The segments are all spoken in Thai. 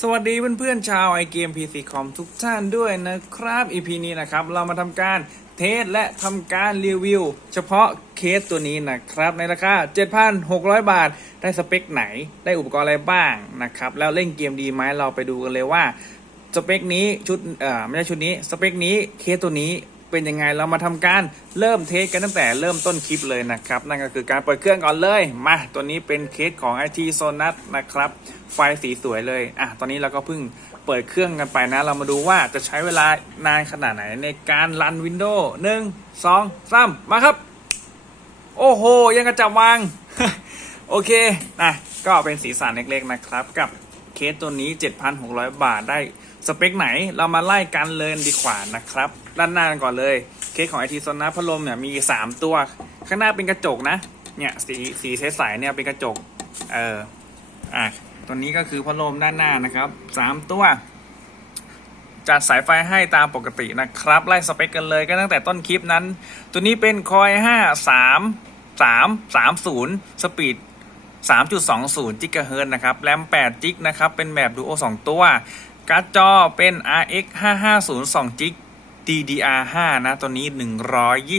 สวัสดีเพื่อนๆชาวไอเกม PC คอมทุกท่านด้วยนะครับ EP นี้นะครับ เรามาทำการเทสและทำการรีวิว เฉพาะเคสตัวนี้นะครับ ในราคา 7,600 บาท ได้สเปคไหน ได้อุปกรณ์อะไรบ้างนะครับ แล้วเล่นเกมดีไหมเราไปดูกันเลยว่าสเปคนี้ชุดเอ่อไม่ใช่ชุดนี้สเปคนี้เคสตัวนี้ เป็นยังไงเรามาทำการเริ่มเทสกันตั้งแต่เริ่มต้นคลิปเลยนะครับ นั่นก็คือการเปิดเครื่องก่อนเลย มาตัวนี้เป็นเคสของ IT Sonat นะครับ ไฟสีสวยเลยอะตอนนี้เราก็เพิ่งเปิดเครื่องกันไปนะ เรามาดูว่าจะใช้เวลานานขนาดไหนในการรัน Windows หนึ่งสองสามมาครับ โอ้โห ยังกระจับวาง โอเคนะก็เป็นสีสันเล็กๆนะครับกับ เคสตัวนี้ 7,600 บาทได้สเปคไหนเรามาไล่กันเลยดีกว่านะครับ ด้านหน้าก่อนเลย เคสของไอทีโซนาพัดลมเนี่ยมี 3 ตัว ข้างหน้าเป็นกระจกนะ เนี่ยสีสีใสๆเนี่ยเป็นกระจก เอออะตัวนี้ก็คือพัดลมด้านหน้านะครับ 3 ตัว จัดสายไฟให้ตามปกตินะครับ ไล่สเปคกันเลยก็ตั้งแต่ต้นคลิปนั้น ตัวนี้เป็นคอย 5 3 3 3 0 สปีด 3.20จิกะเฮิรตซ์นะครับ แรม8จิกนะครับ เป็นแบบดูโอ2ตัว การ์ดจอเป็น RX 550 2จิก DDR5 นะ ตัวนี้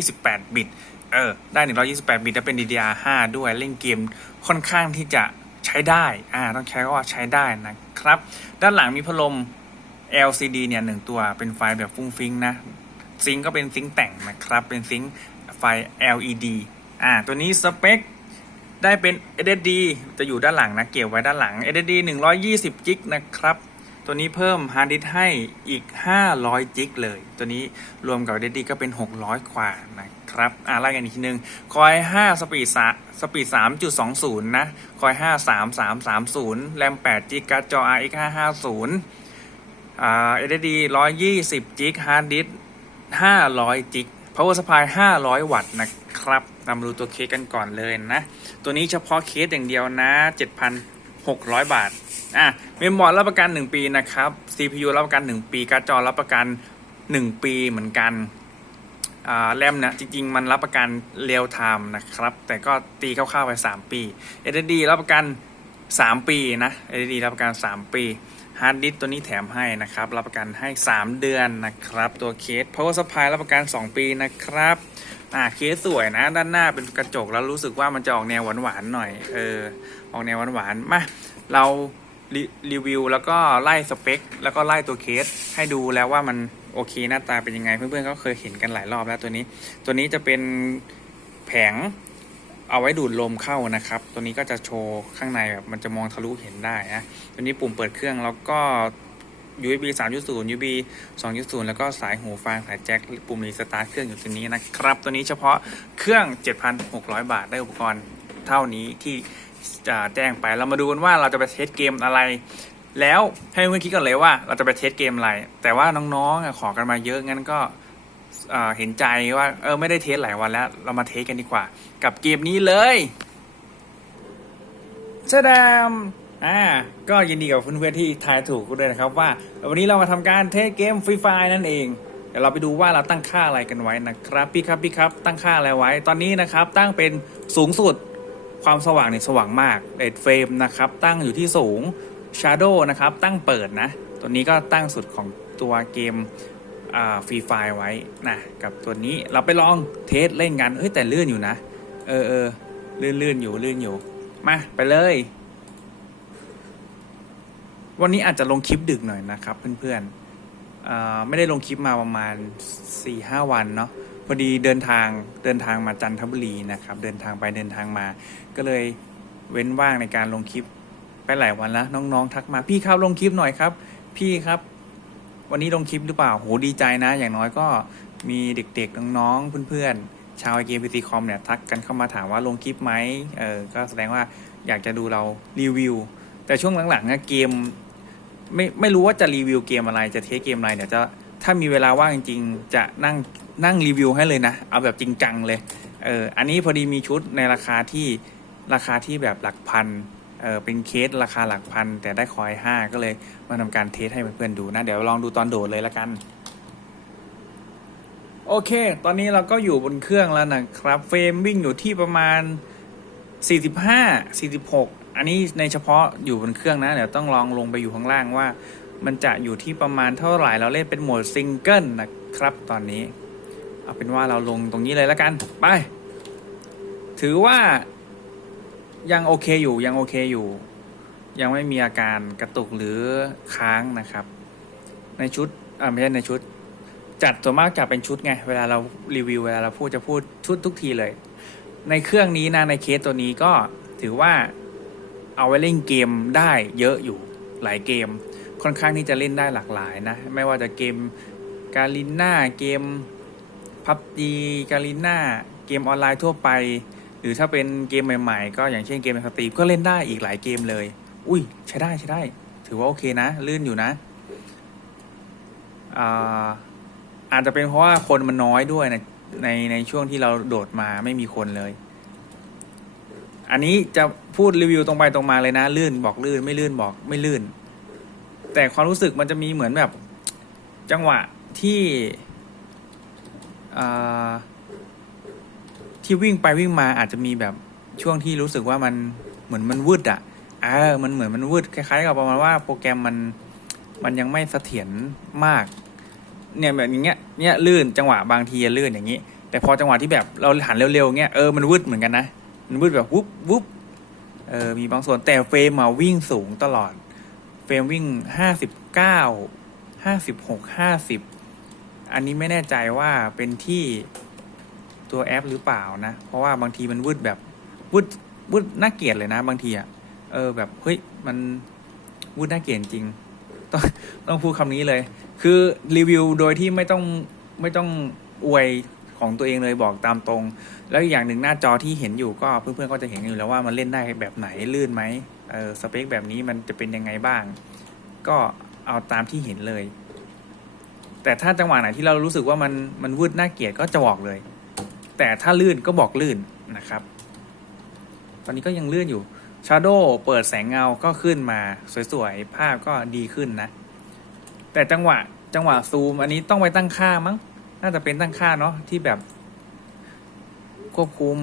128 บิต เออ ได้ 128 บิต แล้วเป็น DDR5 ด้วย เล่นเกมค่อนข้างที่จะใช้ได้ อ่า ต้องใช้ว่าใช้ได้นะครับ ด้านหลังมีพัดลม LCD เนี่ยหนึ่งตัว เป็นไฟแบบฟุ้งฟิ้งนะ ซิงก็เป็นซิงแต่งนะครับ เป็นซิงไฟ LED อ่า ตัวนี้สเปค ได้เป็น SSD จะอยู่ด้านหลังนะ เก็บไว้ด้านหลัง SSD 120จิกนะครับ ตัวนี้เพิ่มฮาร์ดดิสก์ให้อีก 500จิกเลย ตัวนี้รวมกับ SSD ก็เป็น 600 กว่านะครับ อ่าไล่กันอีกทีนึง คอย 5 สปีด3สปีด3.20 นะ คอย 5 3 3 3 0 แรม8จิกการ์ดจอ RX 550อ่า SSD 120จิกฮาร์ดดิสก์500จิก power supply 500 วัตต์นะครับนำมาดูตัวเคสกันก่อนเลยนะ ตัวนี้เฉพาะเคสอย่างเดียวนะ 7,600 บาท อะ เมมบอร์ดรับประกัน 1 ปีนะครับ CPU รับประกัน 1 ปี การ์ดจอรับประกัน 1 ปีเหมือนกันอ่าแรมนะจริง ๆ มันรับประกันเรียลไทม์นะครับ แต่ก็ตีคร่าวๆไป 3 ปี SSD รับประกัน 3 ปีนะ SSD รับประกัน 3 ปีาร์ดดิสตัวนี้แถมให้นะครับ รับประกันให้ 3 เดือนนะครับ ตัวเคส power supply รับประกัน 2 ปีนะครับ อ่าเคสสวยนะ ด้านหน้าเป็นกระจกแล้วรู้สึกว่ามันจะออกแนวหวานๆหน่อย เออ ออกแนวหวานๆ มา เรารีวิวแล้วก็ไล่สเปค แล้วก็ไล่ตัวเคสให้ดูแล้วว่ามันโอเคหน้าตาเป็นยังไง เพื่อนๆก็เคยเห็นกันหลายรอบแล้วตัวนี้ ตัวนี้จะเป็นแผง เอาไว้ดูดลมเข้านะครับ ตัวนี้ก็จะโชว์ข้างในแบบมันจะมองทะลุเห็นได้นะ ตัวนี้ปุ่มเปิดเครื่องแล้วก็ USB 3.0 USB 2.0 แล้วก็สายหูฟังสายแจ็คปุ่มรีสตาร์ทเครื่องอยู่ตรงนี้นะครับ ตัวนี้เฉพาะเครื่อง 7,600 บาทได้อุปกรณ์เท่านี้ที่จะแจ้งไปเรามาดูกันว่าเราจะไปเทสเกมอะไร แล้วให้เพื่อนคิดกันเลยว่าเราจะไปเทสเกมอะไร แต่ว่าน้องๆขอกันมาเยอะงั้นก็ เห็นใจว่าเออไม่ได้เทสหลายวันแล้ว เรามาเทสกันดีกว่า กับเกมนี้เลยชดามอ่าก็ยินดีกับเพื่อนๆที่ทายถูกด้วยนะครับ ว่าวันนี้เรามาทำการเทสเกมฟรีไฟนั่นเองเดี๋ยวเราไปดูว่าเราตั้งค่าอะไรกันไว้นะครับพี่ครับพี่ครับ ตั้งค่าอะไรไว้ ตอนนี้นะครับตั้งเป็นสูงสุดความสว่างเนี่ยสว่างมากเดดเฟรมนะครับตั้งอยู่ที่สูง Shadow นะครับตั้งเปิดนะ ตัวนี้ก็ตั้งสุดของตัวเกม ฟรีไฟล์ไว้นะกับตัวนี้เราไปลองเทสเล่นกันเฮ้ยแต่ลื่นอยู่นะ เออเออลื่นลื่นอยู่ลื่นอยู่มาไปเลย วันนี้อาจจะลงคลิปดึกหน่อยนะครับเพื่อนๆไม่ได้ลงคลิปมาประมาณ4ี่ห้าวันเนาะพอดีเดินทางเดินทางมาจันทบุรีนะครับ เดินทางไปเดินทางมา ก็เลยเว้นว่างในการลงคลิปไปหลายวันแล้วน้องๆ ทักมาพี่ครับลงคลิปหน่อยครับ พี่ครับ วันนี้ลงคลิปหรือเปล่าโหดีใจนะ อย่างน้อยก็มีเด็กๆน้องๆเพื่อนๆ ชาวไอเกมพีซีคอมเนี่ยทักกันเข้ามาถามว่าลงคลิปไหมเออก็แสดงว่าอยากจะดูเรารีวิว แต่ช่วงหลังๆนะเกมไม่ไม่รู้ว่าจะรีวิวเกมอะไรจะเทสเกมอะไรเดี๋ยวจะถ้ามีเวลาว่างจริงๆ จะนั่งนั่งรีวิวให้เลยนะ เอาแบบจริงจังเลยเอออันนี้พอดีมีชุดในราคาที่ราคาที่แบบหลักพัน เออเป็นเคสราคาหลักพัน แต่ได้คอยห้าก็เลยมาทำการเทสให้เพื่อนๆดูนะ เดี๋ยวลองดูตอนโดดเลยละกัน โอเค ตอนนี้เราก็อยู่บนเครื่องแล้วนะครับ เฟรมวิ่งอยู่ที่ประมาณ 45 46 อันนี้ในเฉพาะอยู่บนเครื่องนะ เดี๋ยวต้องลองลงไปอยู่ข้างล่างว่า มันจะอยู่ที่ประมาณเท่าไหร่เราเล่นเป็นโหมดซิงเกิลนะครับตอนนี้ เอาเป็นว่าเราลงตรงนี้เลยล้วกันไป ถือว่า ยังโอเคอยู่ยังโอเคอยู่ ยังไม่มีอาการกระตุกหรือค้างนะครับ ในชุดอ่าไม่ใช่ในชุด จัดส่วนมากจัดเป็นชุดไงเวลาเรารีวิวเวลาเราพูดจะพูดชุดทุกทีเลย ในเครื่องนี้นะในเคสตัวนี้ก็ถือว่าเอาไว้เล่นเกมได้เยอะอยู่หลายเกม ค่อนข้างที่จะเล่นได้หลากหลายนะ ไม่ว่าจะเกมกาลิน่าเกมพับดีกาลิน่าเกมออนไลน์ทั่วไป หรือถ้าเป็นเกมใหม่ๆ ก็อย่างเช่นเกมในสตรีมก็เล่นได้อีกหลายเกมเลย อุ้ยใช้ได้ใช้ได้ ถือว่าโอเคนะ ลื่นอยู่นะอ่าอาจจะเป็นเพราะว่าคนมันน้อยด้วยนะในในช่วงที่เราโดดมาไม่มีคนเลย อันนี้จะพูดรีวิวตรงไปตรงมาเลยนะ ลื่นบอกลื่นไม่ลื่นบอกไม่ลื่น แต่ความรู้สึกมันจะมีเหมือนแบบ จังหวะที่อ่า ที่วิ่งไปวิ่งมาอาจจะมีแบบช่วงที่รู้สึกว่ามันเหมือนมันวืดอะเออมันเหมือนมันวืดคล้ายๆกับประมาณว่าโปรแกรมมันมันยังไม่เสถียรมาก เนี่ยแบบอย่างเงี้ยเนี่ยลื่นจังหวะบางทีอะลื่นอย่างนี้ แต่พอจังหวะที่แบบเราหันเร็วๆเงี้ยเออมันวืดเหมือนกันนะมันวืดแบบวุบวุบเออมีบางส่วนแต่เฟรมมาวิ่งสูงตลอด เฟรมวิ่งห้าสิบเก้าห้าสิบหกห้าสิบอันนี้ไม่แน่ใจว่าเป็นที่ ตัวแอปหรือเปล่านะ เพราะว่าบางทีมันวืดแบบวืดวืดน่าเกลียดเลยนะ บางทีอะเออแบบเฮ้ยมันวืดน่าเกลียดจริง ต้องต้องพูดคำนี้เลย คือรีวิวโดยที่ไม่ต้องไม่ต้องอวยของตัวเองเลยบอกตามตรง แล้วอีกอย่างหนึ่งหน้าจอที่เห็นอยู่ก็เพื่อนๆก็จะเห็นอยู่แล้วว่ามันเล่นได้แบบไหนลื่นไหมเออสเปคแบบนี้มันจะเป็นยังไงบ้าง ก็เอาตามที่เห็นเลย แต่ถ้าจังหวะไหนที่เรารู้สึกว่ามันมันวืดน่าเกลียดก็จะบอกเลย แต่ถ้าลื่นก็บอกลื่นนะครับ ตอนนี้ก็ยังลื่นอยู่ Shadow เปิดแสงเงาก็ขึ้นมา สวยๆ ภาพก็ดีขึ้นนะ แต่จังหวะจังหวะซูม อันนี้ต้องไปตั้งค่ามั้ง น่าจะเป็นตั้งค่าเนาะที่แบบ ควบคุม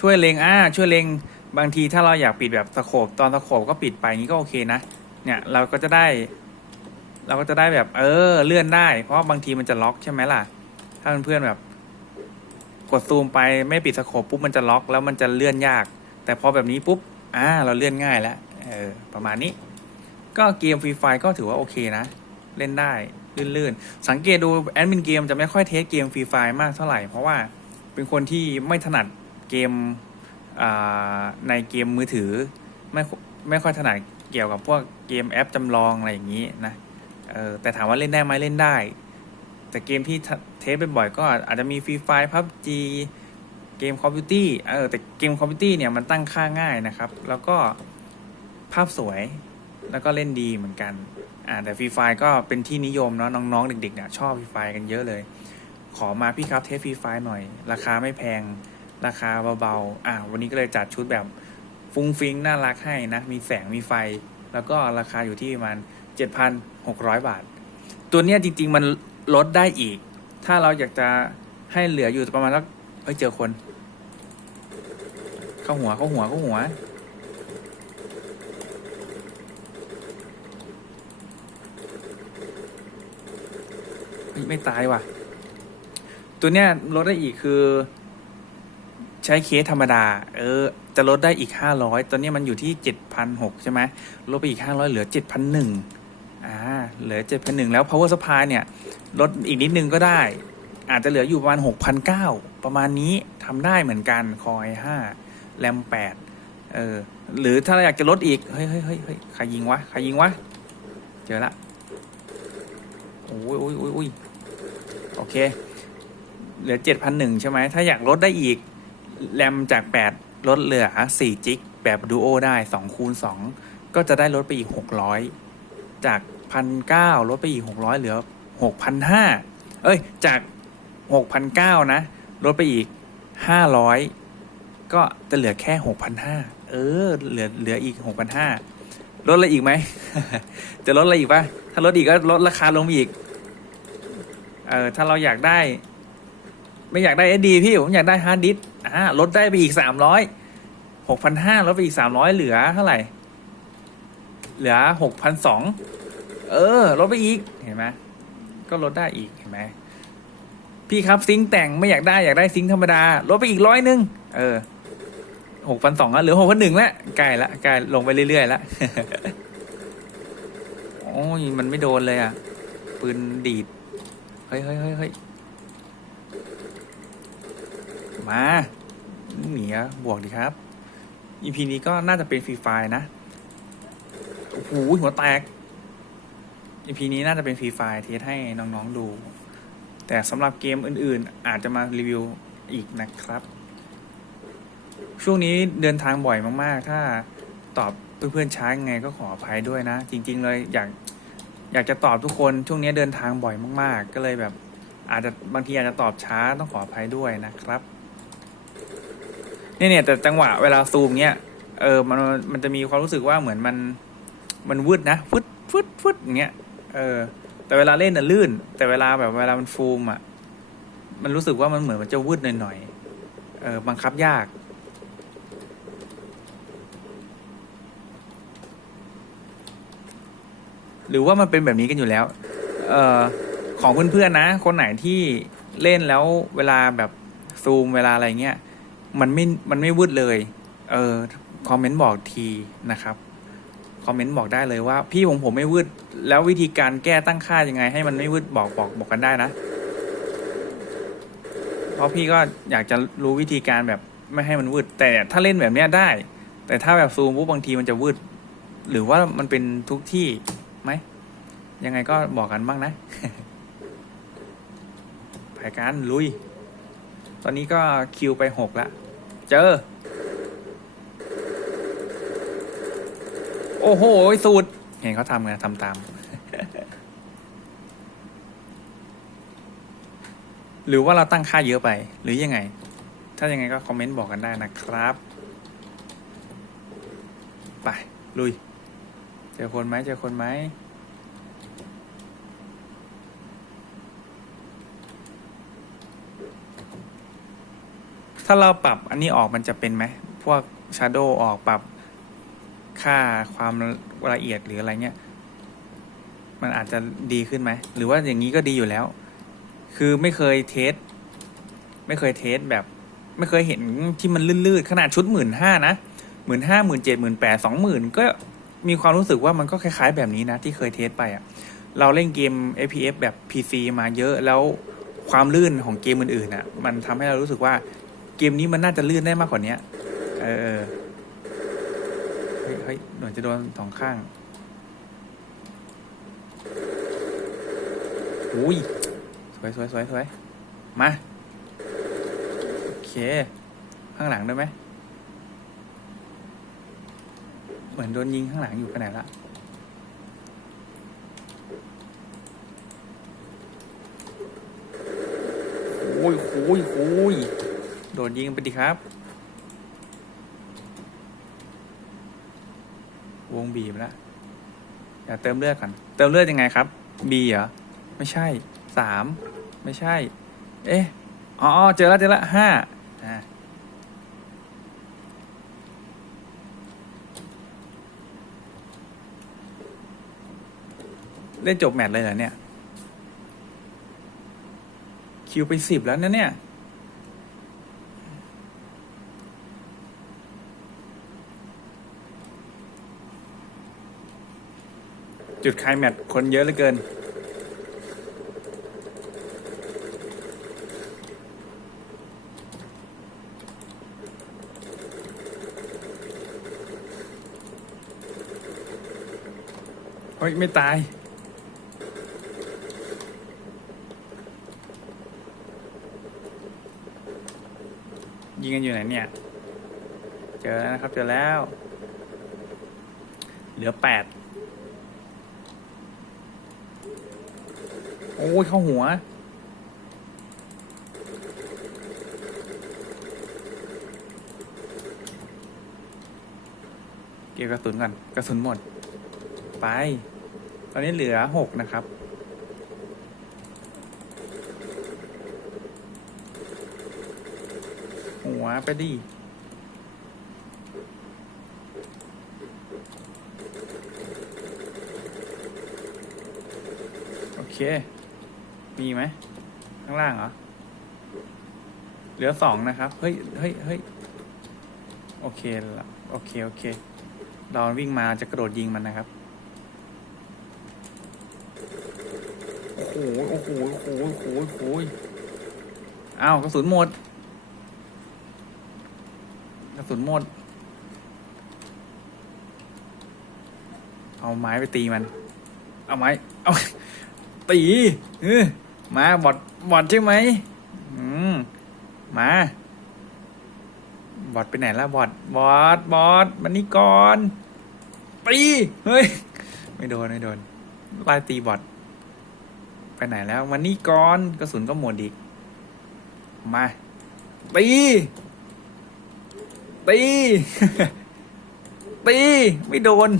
ช่วยเลงอ่าช่วยเลงบางทีถ้าเราอยากปิดแบบสโคบตอนสโคบก็ปิดไปนี้ก็โอเคนะ เนี่ยเราก็จะได้ เราก็จะได้แบบเออเลื่อนได้ เพราะว่าบางทีมันจะล็อกใช่ไหมล่ะ ถ้าเพื่อนๆแบบ กดซูมไปไม่ปิดสโคปปุ๊บมันจะล็อกแล้วมันจะเลื่อนยาก แต่พอแบบนี้ปุ๊บอ่าเราเลื่อนง่ายแล้วเออประมาณนี้ ก็เกมฟรีไฟก็ถือว่าโอเคนะ เล่นได้ลื่นๆ สังเกตดูแอดมินเกมจะไม่ค่อยเทสเกมฟรีไฟมากเท่าไหร่ เพราะว่าเป็นคนที่ไม่ถนัดเกมในเกมมือถือ ไม่ไม่ค่อยถนัดเกี่ยวกับพวกเกมแอปจำลองอะไรอย่างนี้นะเออแต่ถามว่าเล่นได้ไหมเล่นได้ แต่เกมที่เทสบ่อยๆก็อาจจะมีฟรีไฟพับจีเกมคอมพิวตี้เออแต่เกมคอมพิวตี้เนี่ยมันตั้งค่าง่ายนะครับ แล้วก็ภาพสวยแล้วก็เล่นดีเหมือนกันอ่าแต่ฟรีไฟก็เป็นที่นิยมเนาะน้องๆ เด็กๆเนี่ยชอบฟรีไฟกันเยอะเลย ขอมาพี่ครับเทสฟรีไฟหน่อย ราคาไม่แพงราคาเบาๆอ่าวันนี้ก็เลยจัดชุดแบบฟุ้งฟิ้งน่ารักให้นะ มีแสงมีไฟ แล้วก็ราคาอยู่ที่ประมาณ7,600 บาท ตัวเนี้ยจริงๆมัน ลดได้อีก ถ้าเราอยากจะให้เหลืออยู่ประมาณสักเฮ้ยเจอคน เข้าหัวเข้าหัวเข้าหัว ไม่ตายว่ะ ตัวเนี้ยลดได้อีกคือ ใช้เคสธรรมดา เออ จะลดได้อีกห้าร้อยตอนนี้มันอยู่ที่เจ็ดพันหกใช่ไหมลดไปอีกห้าร้อยเหลือเจ็ดพันหนึ่ง เหลือเจ็ดพันหนึ่งแล้ว power supply เนี่ยลดอีกนิดนึงก็ได้ อาจจะเหลืออยู่ประมาณหกพันเก้าประมาณนี้ทำได้เหมือนกันคอยห้าแรมแปดเออหรือถ้าเราอยากจะลดอีก เฮ้ยเฮ้ยเฮ้ยเฮ้ยใครยิงวะ ใครยิงวะ เจอละโอ้ยโอ้ยโอ้ยโอ้ยโอเค เหลือเจ็ดพันหนึ่งใช่ไหม ถ้าอยากลดได้อีก แรมจากแปดลดเหลือสี่จิก แบบดูโอได้สองคูณสองก็จะได้ลดไปอีกหกร้อยจาก พันเก้าลดไปอีกหกร้อยเหลือหกพันห้าเอ้ย จากหกพันเก้านะ ลดไปอีกห้าร้อยก็จะเหลือแค่หกพันห้าเออ เหลือเหลืออีกหกพันห้าลดอะไรอีกไหม จะลดอะไรอีกปะถ้าลดอีกก็ลดราคาลงอีก เออ ถ้าเราอยากได้ ไม่อยากได้เอสดีพี่ ผมอยากได้ฮาร์ดดิสอ่าลดได้ไปอีกสามร้อยหกพันห้าลดไปอีกสามร้อยเหลือเท่าไหร่เหลือหกพันสอง เออ ลดไปอีกเห็นไหมก็ลดได้อีกเห็นไหมพี่ครับซิงแต่งไม่อยากได้อยากได้ซิงธรรมดาลดไปอีกร้อยหนึ่งเออหกพันสองแล้วเหลือหกพันหนึ่งแล้วใกล้ละใกล้ลงไปเรื่อยๆแล้วโอ้ยมันไม่โดนเลยอะ ปืนดีดเฮ้ยเฮ้ยเฮ้ยเฮ้ยมาเหนียบวกดีครับอีพีนี้ก็น่าจะเป็นฟรีไฟนะโอ้โหหัวแตก อีพีนี้น่าจะเป็นฟรีไฟเทสให้น้องๆดู แต่สำหรับเกมอื่นๆ อาจจะมารีวิวอีกนะครับ ช่วงนี้เดินทางบ่อยมากๆ ถ้าตอบเพื่อนๆช้ายังไงก็ขออภัยด้วยนะ จริง ๆ เลยอยากอยากจะตอบทุกคนช่วงนี้เดินทางบ่อยมาก ๆ ก็เลยแบบอาจจะบางทีอาจจะตอบช้าต้องขออภัยด้วยนะครับเนี่ยเนี่ยแต่จังหวะเวลาซูมเนี้ยเออมันมันจะมีความรู้สึกว่าเหมือนมันมันวืดนะฟึดฟึดฟึดอย่างเงี้ย เออ แต่เวลาเล่นน่ะลื่น แต่เวลาแบบเวลามันฟูมอะ มันรู้สึกว่ามันเหมือนมันจะวืดหน่อยๆ เออ บังคับยากหรือว่ามันเป็นแบบนี้กันอยู่แล้ว เอ่อ ของเพื่อนๆนะ คนไหนที่เล่นแล้วเวลาแบบซูมเวลาอะไรเงี้ย มันไม่ มันไม่วืดเลย เออ คอมเมนต์บอกทีนะครับ คอมเมนต์บอกได้เลยว่า พี่ผมผมไม่วืดแล้ววิธีการแก้ตั้งค่ายังไง ให้มันไม่วืดบอกบอกบอกกันได้นะ เพราะพี่ก็อยากจะรู้วิธีการแบบไม่ให้มันวืดแต่ถ้าเล่นแบบเนี้ยได้ แต่ถ้าแบบซูมปุ๊บบางทีมันจะวืดหรือว่ามันเป็นทุกที่ไหมยังไงก็บอกกันบ้างนะไปกันลุย ตอนนี้ก็คิวไปหกละ เจอ โอ้โห สูตร เห็นเขาทำไงทำตาม หรือว่าเราตั้งค่าเยอะไป หรือยังไง ถ้ายังไงก็คอมเมนต์บอกกันได้นะครับ ไป ลุย เจอคนไหมเจอคนไหมถ้าเราปรับอันนี้ออกมันจะเป็นไหม พวก Shadow ออกปรับ ค่าความละเอียดหรืออะไรเงี้ย มันอาจจะดีขึ้นไหม หรือว่าอย่างนี้ก็ดีอยู่แล้ว คือไม่เคยเทส ไม่เคยเทสแบบ ไม่เคยเห็นที่มันลื่นๆ ขนาดชุดหมื่นห้านะหมื่นห้าหมื่นเจ็ดหมื่นแปดสองหมื่นก็มีความรู้สึกว่ามันก็คล้ายๆ แบบนี้นะ ที่เคยเทสไปอะ่ะ เราเล่นเกม FPS แบบ PC มาเยอะแล้วความลื่นของเกมอื่นๆอะ มันทำให้เรารู้สึกว่าเกมนี้มันน่าจะลื่นได้มากกว่านี้เออ เฮ้ยเฮ้ยหน่วยจะโดนสองข้างอุ้ยสวยสวยสวยสวยมา โอเค ข้างหลังได้ไหม เหมือนโดนยิงข้างหลังอยู่ขนาดละโอ้ยโอ้ยโอ้ยโดนยิงไปดิครับ วงบีบแล้วอย่าเติมเลือดก่อน เติมเลือดยังไงครับบีเหรอ ไม่ใช่สามไม่ใช่ เอ๊ะ อ๋อ เจอแล้วเจอแล้วห้าอ่าเล่นจบแมตช์เลยเหรอเนี่ย คิวไปสิบแล้วนะเนี่ย จุดคลายแมตช์คนเยอะเหลือเกิน เฮ้ย ไม่ตายยิงกันอยู่ไหนเนี่ย เจอแล้วนะครับ เจอแล้ว เหลือแปด โอ้ย เข้าหัว เกี่ยวกระสุนกันกระสุนหมด ไป ตอนนี้เหลือหกนะครับหัวไปดีโอเค มีไหมข้างล่างเหรอ เหลือสองนะครับ เฮ้ยเฮ้ยเฮ้ยโอเคละโอเค โอเคเราวิ่งมาจะกระโดดยิงมันนะครับ โอ้โห โอ้โห โอ้โห โอ้โห โอ้โหอ้าวกระสุนหมด กระสุนหมด เอาไม้ไปตีมัน เอาไม้ เอา ตีเออ มาบอดบอดใช่ไหมอืมมาบอดไปไหนละบอดบอดบอดมันนี่ก่อนตีเฮ้ยไม่โดนไม่โดนไล่ตีบอดไปไหนแล้วมันนี่ก่อนกระสุนก็หมดอีกมาตีตีตีไม่โดน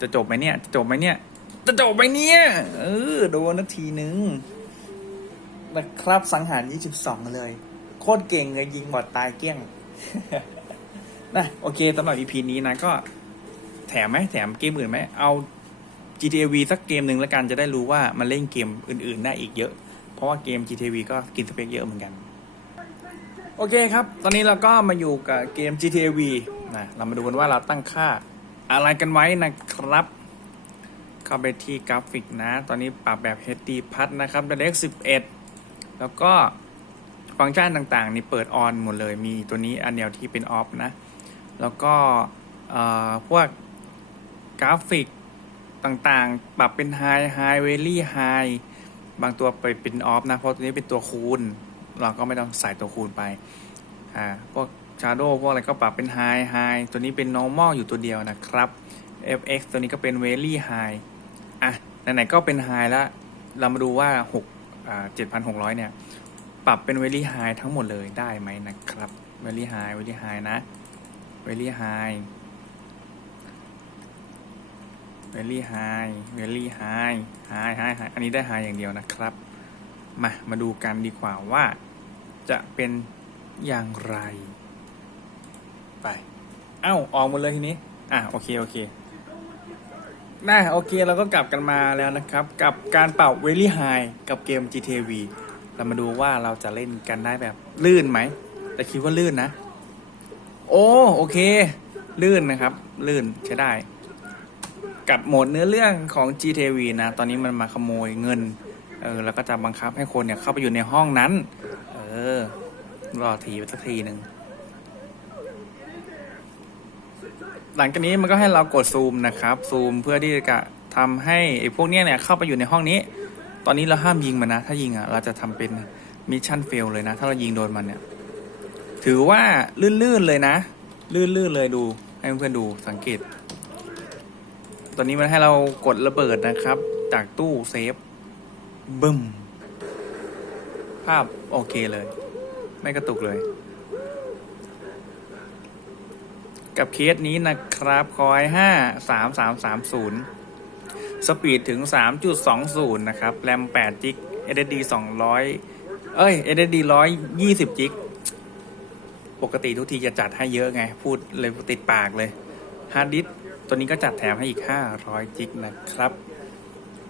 จะจบไหมเนี่ย จะจบไหมเนี่ย จะจบไหมเนี่ย เออ โดนนาทีหนึ่งนะครับสังหาร 22 เลย โคตรเก่งเลยยิงบอดตายเกลี้ยงนะโอเคสำหรับ EP นี้นะ ก็แถมไหมแถมเกมอื่นไหมเอา GTA V สักเกมหนึ่งแล้วกันจะได้รู้ว่ามันเล่นเกมอื่น ๆ ได้อีกเยอะ เพราะว่าเกม GTA V ก็กินสเปคเยอะเหมือนกัน โอเคครับ ตอนนี้เราก็มาอยู่กับเกม GTA V นะเรามาดูกันว่าเราตั้งค่า อะไรกันไว้นะครับ เข้าไปที่กราฟิกนะ ตอนนี้ปรับแบบ HD พัดนะครับ DirectX 11 แล้วก็ฟังก์ชันต่างๆ นี่เปิดออนหมดเลย มีตัวนี้อันเดียวที่เป็นออฟนะ แล้วก็พวกกราฟิกต่างๆ ปรับเป็น High High Very High บางตัวไปเป็นออฟนะ เพราะตัวนี้เป็นตัวคูณ เราก็ไม่ต้องใส่ตัวคูณไป อ่า พวก Shadow พวกอะไรก็ปรับเป็น High High ตัวนี้เป็น Normal อยู่ตัวเดียวนะครับ FX ตัวนี้ก็เป็น Very High อะ ไหนๆก็เป็น High แล้ว เรามาดูว่า6อ่า7,600 เนี่ย ปรับเป็น Very High ทั้งหมดเลยได้ไหมนะครับ Very High Very High นะ Very High Very High Very High High High High อันนี้ได้ High อย่างเดียวนะครับ มา มาดูกันดีกว่าว่าจะเป็นอย่างไร ไป เอ้า ออกหมดเลยทีนี้ อะ โอเค โอเคน่าโอเคเราก็กลับกันมาแล้วนะครับ กับการเป่า Very High กับเกม GTV เรามาดูว่าเราจะเล่นกันได้แบบลื่นไหม แต่คิดว่าลื่นนะ โอ้ โอเค ลื่นนะครับ ลื่นใช้ได้ กับโหมดเนื้อเรื่องของ GTV นะ ตอนนี้มันมาขโมยเงิน เออ แล้วก็จะบังคับให้คนเนี่ยเข้าไปอยู่ในห้องนั้น เออ รอทีไปสักทีหนึ่ง หลังจากนี้มันก็ให้เรากดซูมนะครับซูมเพื่อที่จะทำให้ไอ้พวกเนี้ยเนี่ยเข้าไปอยู่ในห้องนี้ ตอนนี้เราห้ามยิงมันนะ ถ้ายิงอะเราจะทำเป็นมิชชั่นเฟลเลยนะ ถ้าเรายิงโดนมันเนี่ยถือว่าลื่นๆเลยนะ ลื่นๆเลยดูให้เพื่อนๆดูสังเกต ตอนนี้มันให้เรากดระเบิดนะครับ จากตู้เซฟบึ้มภาพโอเคเลย ไม่กระตุกเลย กับเคสนี้นะครับคอย 5 3 3 3 0 สปีดถึง 3.20 นะครับ แรม8จิก SSD 200 เอ้ย SSD 120จิก ปกติทุกทีจะจัดให้เยอะไง พูดเลยติดปากเลยฮาร์ดดิสก์ตัวนี้ก็จัดแถมให้อีก 500จิกนะครับ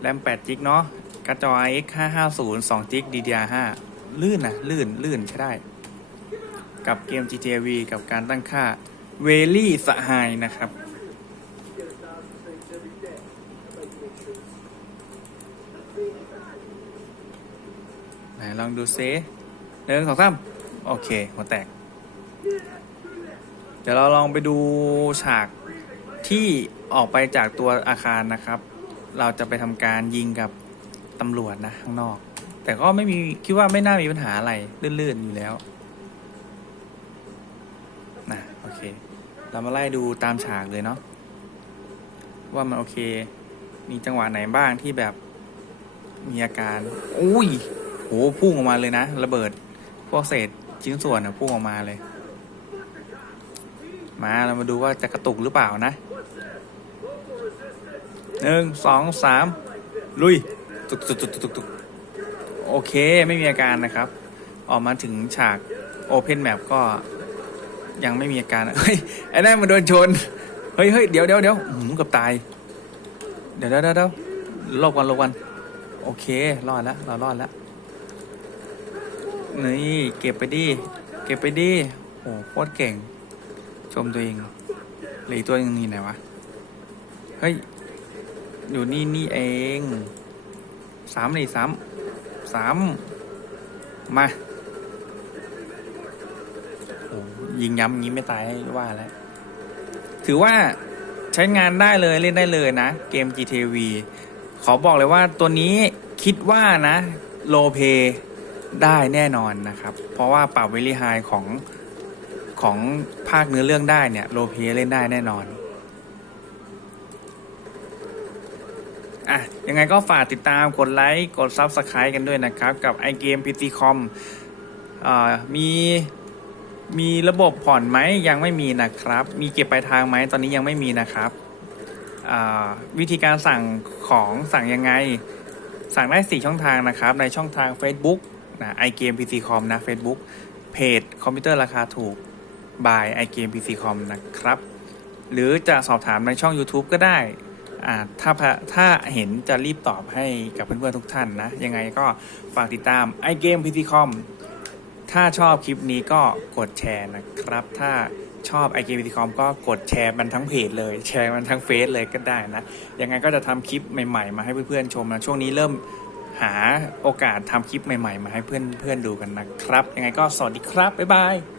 แรม8จิกเนาะกระจอ RX 550 2จิก DDR5 ลื่นนะลื่นลื่นใช้ได้ กับเกม GTV กับการตั้งค่า เวลี่สหายนะครับ ไหนลองดูเซหนึ่งสองสามโอเค หัวแตก เดี๋ยวเราลองไปดูฉากที่ออกไปจากตัวอาคารนะครับ เราจะไปทำการยิงกับตำรวจนะข้างนอก แต่ก็ไม่มีคิดว่าไม่น่ามีปัญหาอะไร ลื่นๆอยู่แล้วนะโอเค เรามาไล่ดูตามฉากเลยเนาะว่ามันโอเค มีจังหวะไหนบ้างที่แบบมีอาการอุ้ยโหพุ่งออกมาเลยนะ ระเบิดพวกเศษชิ้นส่วนอะพุ่งออกมาเลย มาเรามาดูว่าจะกระตุกหรือเปล่านะหนึ่งสองสามลุยตุกตุกตุกตุกตุกโอเคไม่มีอาการนะครับ ออกมาถึงฉากโอเพนแมปก็ ยังไม่มีอาการเฮ้ยไอ้นั่นมันโดนชน เฮ้ยเฮ้ยเดี๋ยวเดี๋ยวเดี๋ยวหือเกับตายเดี๋ยวเดี๋ยวเดี๋ยวเดี๋ยวหลบกันหลบกันโอเค รอดแล้วเรารอดแล้วนี่เก็บไปดิ เก็บไปดิโอ้โคตรเก่ง ชมตัวเองเหลือตัวนึงนี่ไหนวะ เฮ้ย อยู่นี่นี่เอง สามเลยสาม สาม มา ยิงย้ำอย่างนี้ไม่ตายให้ว่าแล้วถือว่าใช้งานได้เลยเล่นได้เลยนะ เกม GTV ขอบอกเลยว่าตัวนี้คิดว่านะโลเ y ได้แน่นอนนะครับ เพราะว่าปรับเวลีไฮของของภาคเนื้อเรื่องได้เนี่ยโลเ y เล่นได้แน่นอนอะยังไงก็ฝากติดตามกดไลค์ กด Subscribe กันด้วยนะครับ กับ iGame PC Com อ่ามี มีระบบผ่อนไหมยังไม่มีนะครับ มีเก็บปลายทางไหมตอนนี้ยังไม่มีนะครับวิธีการสั่งของสั่งยังไง สั่งได้ 4 ช่องทางนะครับ ในช่องทาง Facebook นะ iGame PC Com นะ Facebook เพจคอมพิวเตอร์ราคาถูก by iGame PC Com นะครับ หรือจะสอบถามในช่อง YouTube ก็ได้ถ้าถ้าเห็นจะรีบตอบให้กับเพื่อนๆทุกท่านนะ ยังไงก็ฝากติดตาม iGame PC Com ถ้าชอบคลิปนี้ก็กดแชร์นะครับ ถ้าชอบ i g b t Com ก็กดแชร์มันทั้งเพจเลย แชร์มันทั้งเฟซเลยก็ได้นะ ยังไงก็จะทำคลิปใหม่ๆ มาให้เพื่อนๆชมนะ ช่วงนี้เริ่มหาโอกาสทำคลิปใหม่ๆ มาให้เพื่อนๆดูกันนะครับ ยังไงก็สวัสดีครับ บ๊ายบาย